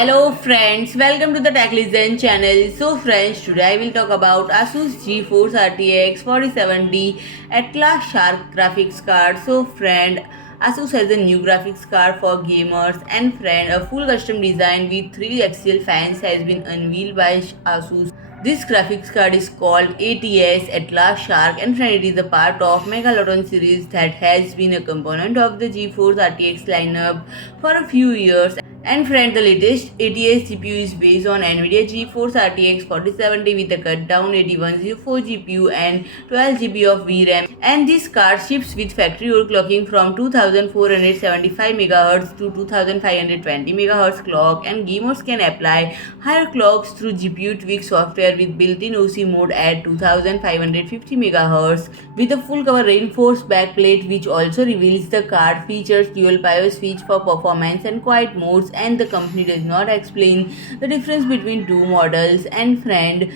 Hello friends, welcome to the Tech Listen channel. So friends, today I will talk about ASUS GeForce RTX 4070 Atlas Shark graphics card. So friend, ASUS has a new graphics card for gamers, and friend, a full custom design with 3 axial fans has been unveiled by ASUS. This graphics card is called ATS Atlas Shark, and friend, it is a part of Megalodon series that has been a component of the GeForce RTX lineup for a few years. And friend, the latest ATS GPU is based on NVIDIA GeForce RTX 4070 with a cut down AD104 GPU and 12 GB of VRAM. And this card ships with factory overclocking from 2475 MHz to 2520 MHz clock, and gamers can apply higher clocks through GPU tweak software with built-in OC mode at 2550 MHz with a full cover reinforced backplate, which also reveals the card features dual PIO switch for performance and quiet modes, and the company does not explain the difference between two models. And friend,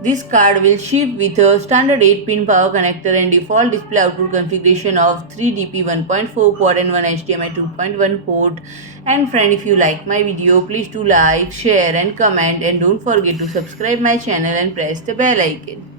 this card will ship with a standard 8-pin power connector and default display output configuration of 3DP 1.4 port and 1 HDMI 2.1 port. And friend, if you like my video, please do like, share and comment, and don't forget to subscribe my channel and press the bell icon.